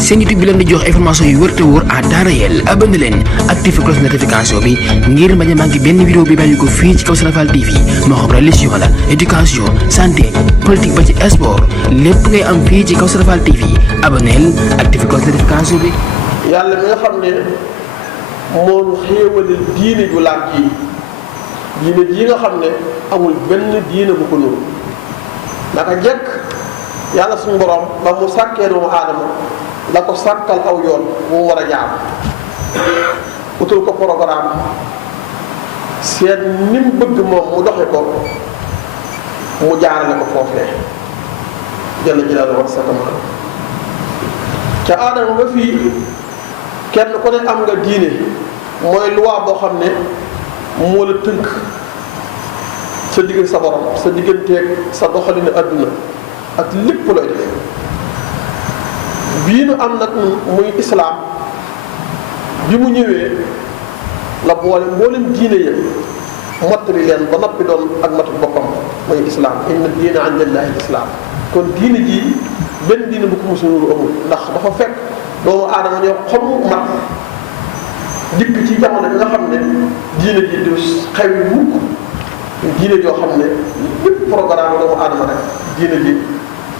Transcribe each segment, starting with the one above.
seen YouTube bi leen di jox information yu wër te wóor à temps réel. Abonné leen activé cloche notification bi ngir bañ a manqué benn vidéo bi bàyyi ko fii ci kaw Serafal TV moo xam religion la éducation santé politique ba ci sport lépp ngay am fii ci kaw Serafal TV abonné activé cloche notification bi. yàlla mi nga xam ne moom xéewalal diine ju laaj diine ji nga xam ne amul benn diine bu ko nuru naka jekk yàlla suñu borom ba mu sàkkee doomu aadama la ko sàkkal aw yoon mu war a jaar utul ko programme seet ni mu bëgg moom mu doxe ko mu jaarale ko foofee jël jëlal war sa kamaan ca aadama ba fii kenn ku ne am nga diine mooy loi boo xam ne moo la tënk sa digg sa borom sa digganteeg sa doxalinu àdduna ak lépp looy def bii nu am nag muy islaam bi mu ñëwee la boole mboolem diine ya mottali leen ba noppi doon ak matu boppam muy islaam inna diina indallahi islaam kon diine ji benn diine bu ko musul amul ndax dafa fekk doomu aadama ñoo xamu mat dikk ci jamono bi nga xam ne diine ji du xew yi mukk diine joo xam ne lépp programme doomu aadama rek diine ji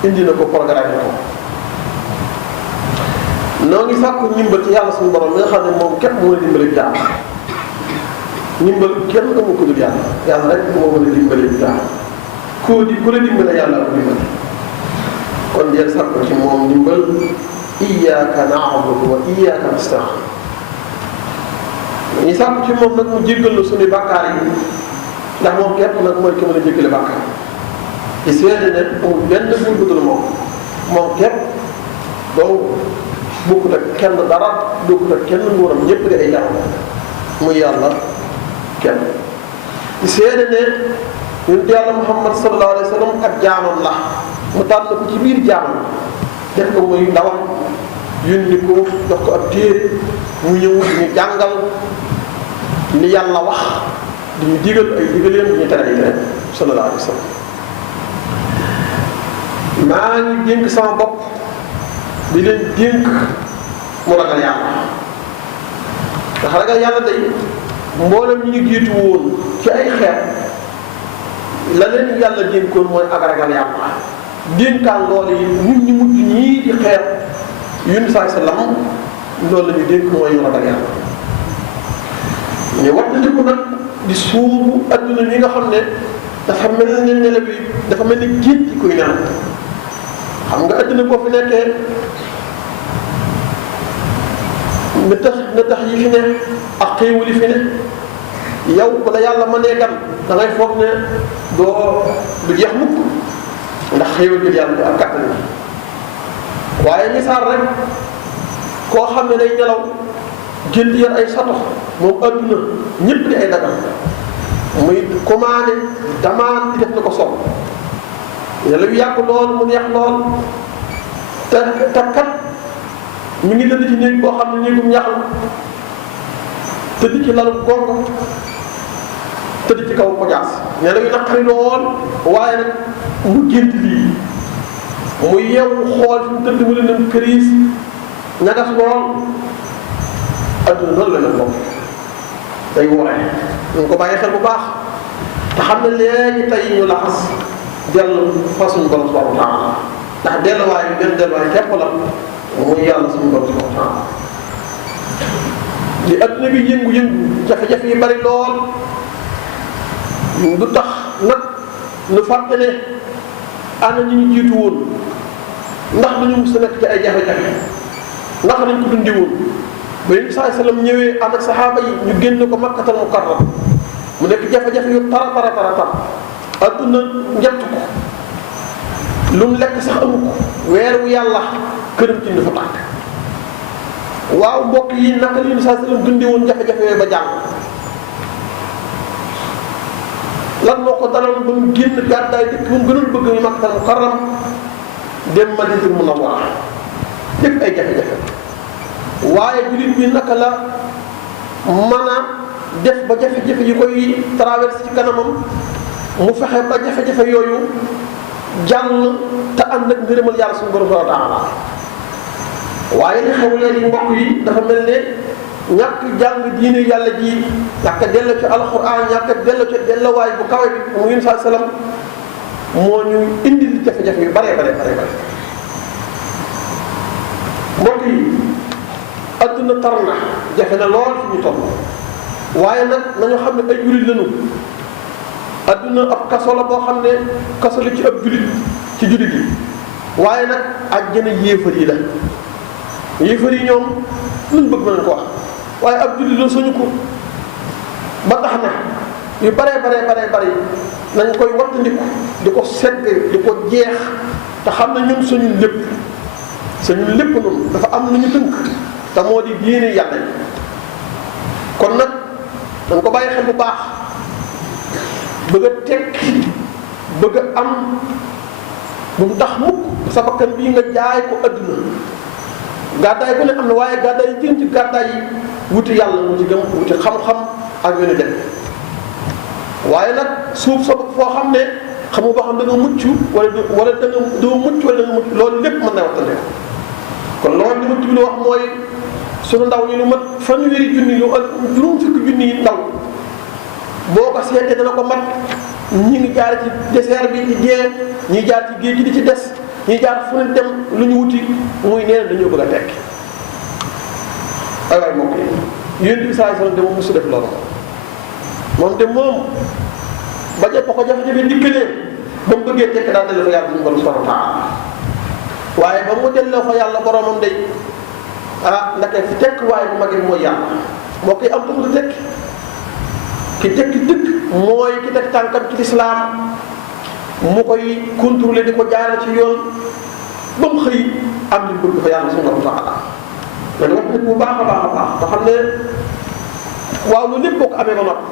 indi na ko programme ko noo ngi sàkku ndimbal ci yàlla suñu borom mi nga xam ne moom képp moo la dimbale jaam ndimbal kenn amu ko dul yàlla yàlla rek moo mën a dimbale jaam ku la dimbale yàlla ko dimbale kon deel sàkku ci moom ndimbal iyyaka na'budu wa iyyaka nasta'in ñu sàkku ci moom nag mu jéggal la suñu bàkkaar yi ndax moom képp nag mooy ki mën a jéggale bàkkaar ci seede ne amul benn buur bu dul moom képp donc bokkut ak kenn dara bokkut ak kenn nguuram ñëpp di ay jaam muy yàlla kenn ci seede ne ñun yàlla Muhammad sallallahu alayhi wa sallam ak jaamam la mu tànn ko ci biir jaamam def ko muy ndawam yónni ko jox ko ab téere mu ñëw ñu jàngal li yàlla wax di ñu digal ay digaleem di ñu tere ay tere sallallahu alayhi wa sallam maa ngi dénk sama bopp di leen dénk mu ragal yàlla ndax ragal yàlla day mboolem ñu ngi jiitu woon ci ay xeet la leen yàlla dénkoon mooy ak ragal yàlla dénkaan loolu yi nit ñi mujj ñii di xeet yun saay sa lam loolu la ñu dénk mooy ñu ragal yàlla ñu wattandiku nag di suubu adduna mi nga xam ne dafa mel ne nelaw bi dafa mel ni géej gi kuy naan xam nga adduna boo fi nekkee na tax yi fi ne ak xéewal yi fi ne yow bu la yàlla mënee gan da ngay foog ne du jeex mukk ndax xéewal bi yàlla du ak kàttan bi waaye misaal rek koo xam ne day nelaw génn yor ay sato moom adduna ñëpp di ay dagal muy commandé damaan di def na ko sol nelaw yàgg lool mu neex lool te kat mi ngi tëdd ci néeg boo xam ne néegum ñax la tëdd ci lalu gong tëdd ci kaw kojaas nelaw yu naqari lool waaye nag mu gént lii mu yeewu xool fi mu tëdd mu leen këriis ñagas lool adduna loolu la nag moom day wore ñu ko bàyyi xel bu baax te xam ne léegi tey ñu laxas dellu fa suñu borom subhanahu wa taala ndax delluwaay bi benn delluwaay képp la muy yàlla suñu borom subhanahu wa taala li adduna bi yëngu-yëngu jafe-jafe yi bari lool du tax nag nu fàtte ne ana ñi ñu jiitu woon ndax dañu mus a nekk ci ay jafe-jafe ndax dañ ko dundi woon ba Yonent bi sallallahu alayhi wasallam ñëwee ànd ak saxaaba yi ñu génn ko Makkatal Mukarram mu nekk jafe-jafe yu tara adduna njett ko lu mu lekk sax amu ko weeru yàlla këram ci dafa tàkk waaw mbokk yi naka la Yonent bi sallallahu alayhi wasallam dundi woon jafe-jafe yooyu ba jàng lan moo ko daloon ba mu génn gàddaay dëkk ba mu gënoon bëgg ñu Makkatal Mukarram dem Madinatul Munawwara lépp ay jafe-jafe waaye jullit bi naka la mën a def ba jafe-jafe yi koy traversé ci kanamam mu fexe ba jafe-jafe yooyu jàll te ànd ak ngërëmal yàlla suñu borom subhanahu wa taala waaye li xew léegi mbokk yi dafa mel ne ñàkk jàng diine yàlla ji ñàkk a dellu ci alxuraan ñàkk a dellu ci delluwaay bu kawe bi mu yun saa salaam moo ñu indil jafe-jafe yu bare mbokk yi adduna tar na jafe na lool fi ñu toll waaye nag nañu xam ne ay jullit lañu adduna ab kaso la boo xam ne kaso la ci ab jullit ci jullit yi waaye nag àjjana yéefar yi la yéefar yi ñoom luñ bëgg mën ko wax waaye ab jullit la suñu ko ba tax na yu bare nañ koy wattandiku di ko segg di ko jeex te xam ne ñun suñu lépp noonu dafa am lu ñu tënk te moo di diine yàlla yi kon nag dañ ko bàyyi xel bu baax bëgg a tekki bëgg a am bu mu tax mukk sa bakkan bii nga jaay ko adduna gàddaay bu ne am na waaye gàddaay yi jëm ci gàddaay yi wuti yàlla mu ci gëm wuti xam-xam ak yu ni dem waaye nag suuf sa bopp foo xam ne xamu boo xam da nga mucc wala da nga doo mucc wala da nga mucc loolu lépp mën na waxtante kon loolu li ma jublu wax mooy sunu ndaw ñi lu mat fanweeri junni lu juróom fukki junni yi ndaw boo ko seetee dana ko mat ñi ngi jaar ci désert bi di dee ñi jaar ci géej gi di ci des ñi jaar fu ne dem lu ñu wuti muy neen dañoo bëgg a tekki ay waay mbokk yi yéen bi saa sallam de moom mosu def loolu moom de moom ba jëpp ko jafe-jafe dikkalee ba mu bëggee tekki daal dellu fa yàlla suñu borom subhanahu wa taala waaye ba mu delloo fa yàlla boromam day ndake fi tekk waaye bu mag mooy yàlla moo koy am taxul tekki ki tekki dëkk mooy ki teg tànkam ci lislaam mu koy contrôler di ko jaarale ci yoon ba mu xëy am li bëgg fa yàlla subhanahu wa taala loolu wax nit bu baax a baax nga xam ne waaw loolu lépp boo ko amee ba noppi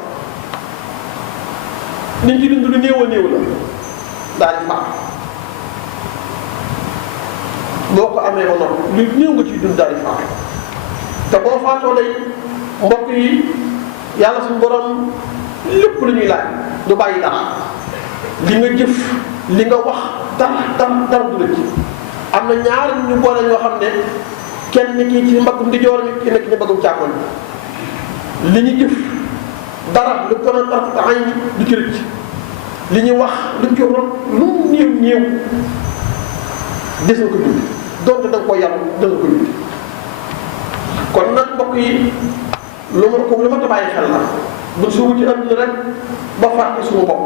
niñ ci dund lu néew a néew la daal di faatu boo ko amee ba noppi lu néew nga ciy dund daal di faatu te boo faatoo lay mbokk yi yàlla suñu borom lépp lu ñuy laaj du bàyyi dara li nga jëf li nga wax dara du la ci am na ñaar ñu boole ñoo xam ne kenn kii ci mbaggum di joor mi ki nekk ci mbaggum càmmoñ li ñu jëf dara lu gën a tarfata ayn du ci rëcc li ñu wax luñ ci rot lu mu néew des na ko bind donte da nga ko yàlla danga ko bind kon nag mbokk yi lu ma tabaay xel la buñ suubu ci àdduna rek ba fàtte suñu bopp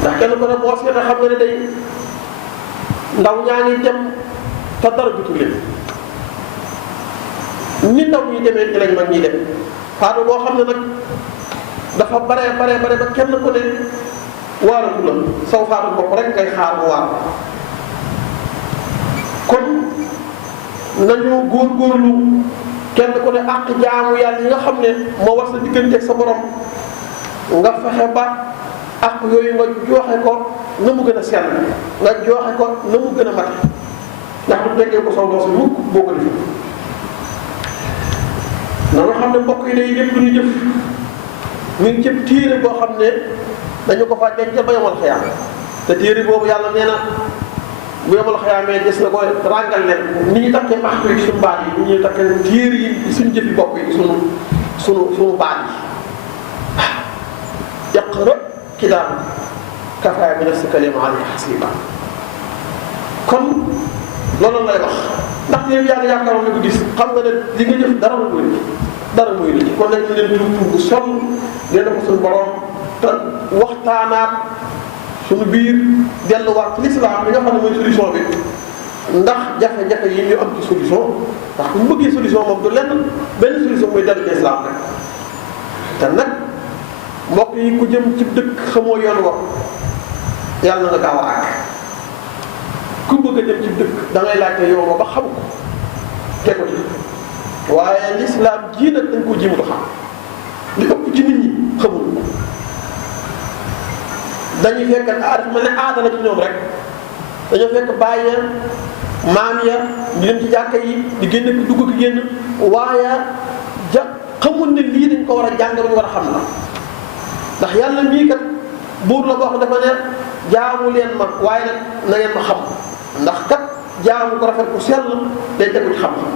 ndax kenn ko ne boo seetee xam nga ne day ndaw ñaa ngi dem te dara jutu leen ni ndaw ñi demee ci lañ mag ñi dem faatu boo xam ne nag dafa bare ba kenn ku ne waaratu la saw faatu bopp rek ngay xaar bu waar kon nañu góorgóorlu kenn ku ne àq jaamu yàlla yi nga xam ne moo war sa digganteeg sa borom nga fexe ba àq yooyu nga joxe ko na mu gën a sell nga joxe ko na mu gën a mate ndax du teggee ko saw doosi mukk boo ko defee na nga xam ne mbokk yi day lépp lu ñu jëf ñu ngi cëb téere boo xam ne dañu ko fa denc ba yomal xayaam te téere boobu yàlla nee na bu yomal xayaamee des na ko ràngal leen ni ñu takkee maxtu yi suñu baat yi ni ñuy takkee téere yi suñu jëfi bopp yi suñu baat yi iqra kitaabaka kafaa bi nafsika al-yawma alayka hasiiba kon loolu lay wax ndax yow yaa ngi yaakaaroon ne ko gis xam nga ne li nga jëf dara muy li kon nag ñu leen tuub bu sonn dina ko suñu borom te waxtaanaat suñu biir delluwaat ci lislaam bi nga xam ne mooy solution bi ndax jafe-jafe yi ñu am ci solution ndax bu ñu bëggee solution moom du lenn benn solution mooy dellu ci lislaam rek te nag mbokk yi ku jëm ci dëkk xamoo yoon wax yàlla na nga gaaw a àgg ku bëgg a dem ci dëkk da ngay laajte yoon ba xam ko te ko ci waaye lislaam jii nag dañ ko jéemut a xam li ëpp ci nit ñi xamul ko dañuy fekk dafa mel ne aada la ci ñoom rek dañoo fekk bàyyi ya maam ya ñu dem ci jàkka yi di génn ko dugg ki génn waaye xamul ne lii dañ ko war a jàng lu ñu war a xam la ndax yàlla mii kat buur la boo xam dafa ne jaamu leen ma waaye nag na ngeen ma xam ndax kat jaamu ko rafet ku sell day tegu ci xam-xam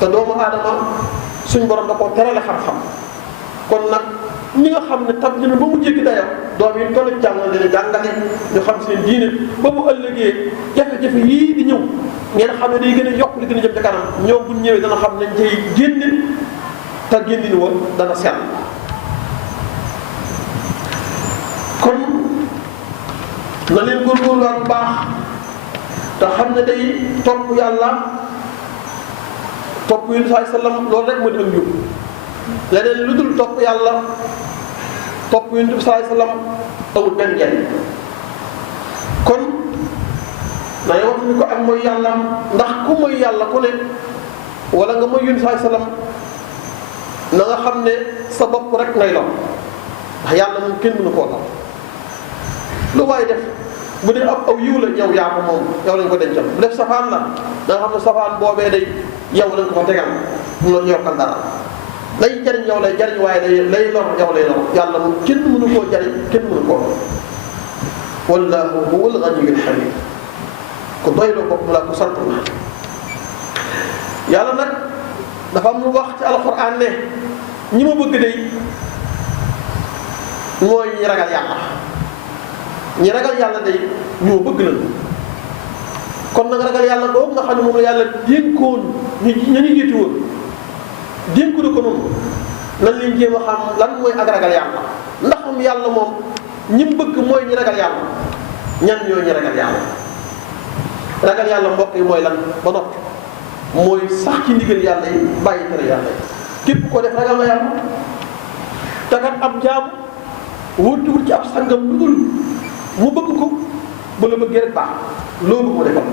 te doomu aadama suñ borom da koo terale xam-xam kon nag ñi nga xam ne tab dina ba mu jéggi dayoo doom yi toll ci jàngal dina jàngale ñu xam seen diine ba mu ëllëgee jafe-jafe yii di ñëw ngeen xam ne day gën a yokk li gën a jëm ci kanam ñoom bu ñu ñëwee dana xam nañ cay génne te génnin wa dana sell kon na leen góorgóorluwaat bu baax te xam ne day topp yàlla topp Yonent sallallahu alayhi wasallam loolu rek moo di am njub leneen lu dul topp yàlla topp Yonent bi sallallahu alayhi wasallam amul benn njariñ kon nañu wax ni ko ak mooy yàlla ndax ku mooy yàlla ku ne wala nga mooy Yonent sallallahu alayhi wasallam na nga xam ne sa bopp rek ngay lor ndax yàlla moom kenn mënu koo lor lu waay def bu dee aw yiw la yow yaa ko moom yow lañ ko dencal bu def safaan la da nga xam ne safaan boobee day yow lañ ko tegal mu la yokkal dara lay jariñ yow lay jariñ waaye lay lor yow lay lor yàlla moom kenn mënu koo jariñ kenn mënu koo lor wallaahu huwal ganiyyul hamiid ku doy la bopp la ku sant la yàlla nag dafa am lu wax ci alxuraan ne ñi ma bëgg day mooy ñi ragal yàlla ñi ragal yàlla day ñoo bëgg la kon nag ragal yàlla boobu nga xam ne moom la yàlla dénkoon ñu jiitu woon dénku na ko noonu lan leen jéem a xam lan mooy ak ragal yàlla ndax am yàlla moom ñi mu bëgg mooy ñi ragal yàlla ñan ñoo ñi ragal yàlla ragal yàlla mbokk yi mooy lan ba noppi mooy sax ci ndigal yàlla yi bàyyi tere yàlla yi képp ko def ragal na yàlla te kat ab jaam wóotuwul ci ab sangam lu dul mu bëgg ko bu la bëggee rek baax loo bëgg mu defal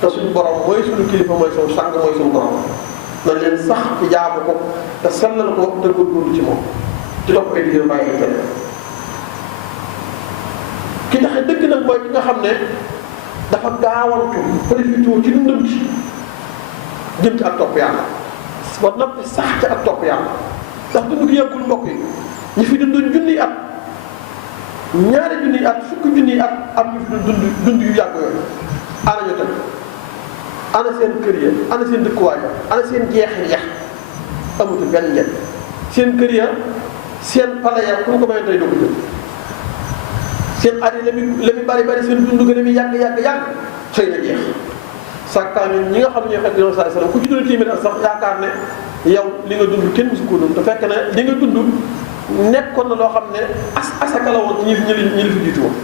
te suñu borom mooy suñu kilifa mooy suñu sang mooy suñu borom na leen sax ci jaamu ko te sellal ko te góorgóorlu ci moom ci topp ay digal bàyyi ay tere ki taxe dëgg nag mooy ki nga xam ne dafa gaawantu profité ci dundam ci jëm ci ak topp yàlla ba noppi sax ci ak topp yàlla ndax dund gi yàggul mbokk yi ñi fi dundoon junniy at ñaari junniy at fukki junniy at am ñu fi dund yu yàgg yooyu ana ñu teg ana seen kër ya ana seen dëkkuwaay ya ana seen jeexit ya amatul benn njëriñ seen kër ya seen pale ya ku ñu ko may tey doo ko jël seen at yi la muy bari seen dund ga la muy yàgg xëy na jeex sàkkaa ñun ñi nga xam ne ñoo xet sallallahu alayhi wasallam ku ci dund téeméer at sax yaakaar ne yow li nga dund kenn musu ko dund te fekk ne li nga dund nekkoon na loo xam ne asaka la woon ñi li fi jiitu woon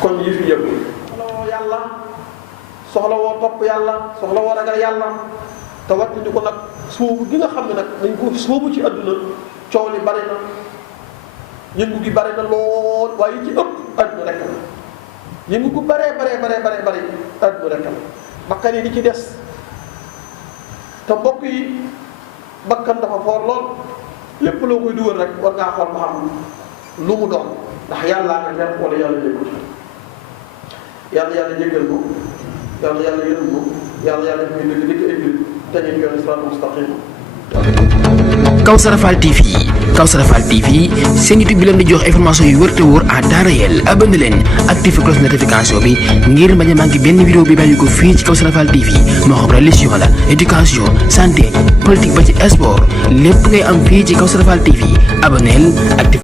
kon yi fi yëpp soxla woo yàlla soxla woo topp yàlla soxla woo ragal yàlla te wattuñu ko nag sóobu gi nga xam ne nag dañ ko sóobu ci àdduna coow li bari na yëngu gi bari na lool waaye yi ci ëpp àdduna rekk la yëngu gu baree àdduna rekk la bakkan yi di ci des te mbokk yi bakkan dafa foor lool lépp loo koy dugal rek war ngaa xool ba xam lu mu doon ndax yàllaa nga def wala yàlla jéggul yàlla jéggal ko yàlla yërëm ko yàlla def muy dëgg ay mbir te ñu yoon siraatal mustaqim Kawsara Fall TV seen YouTube bi leen di jox information yu wër te wóor à temps réel abonné leen activé cloche notification bi ngir bañ a manqué benn vidéo bi bàyyi ko fii ci Kawsara Fall TV moo xam religion la éducation santé politique ba ci sport lépp ngay am fii ci Kawsara Fall TV abonneel activé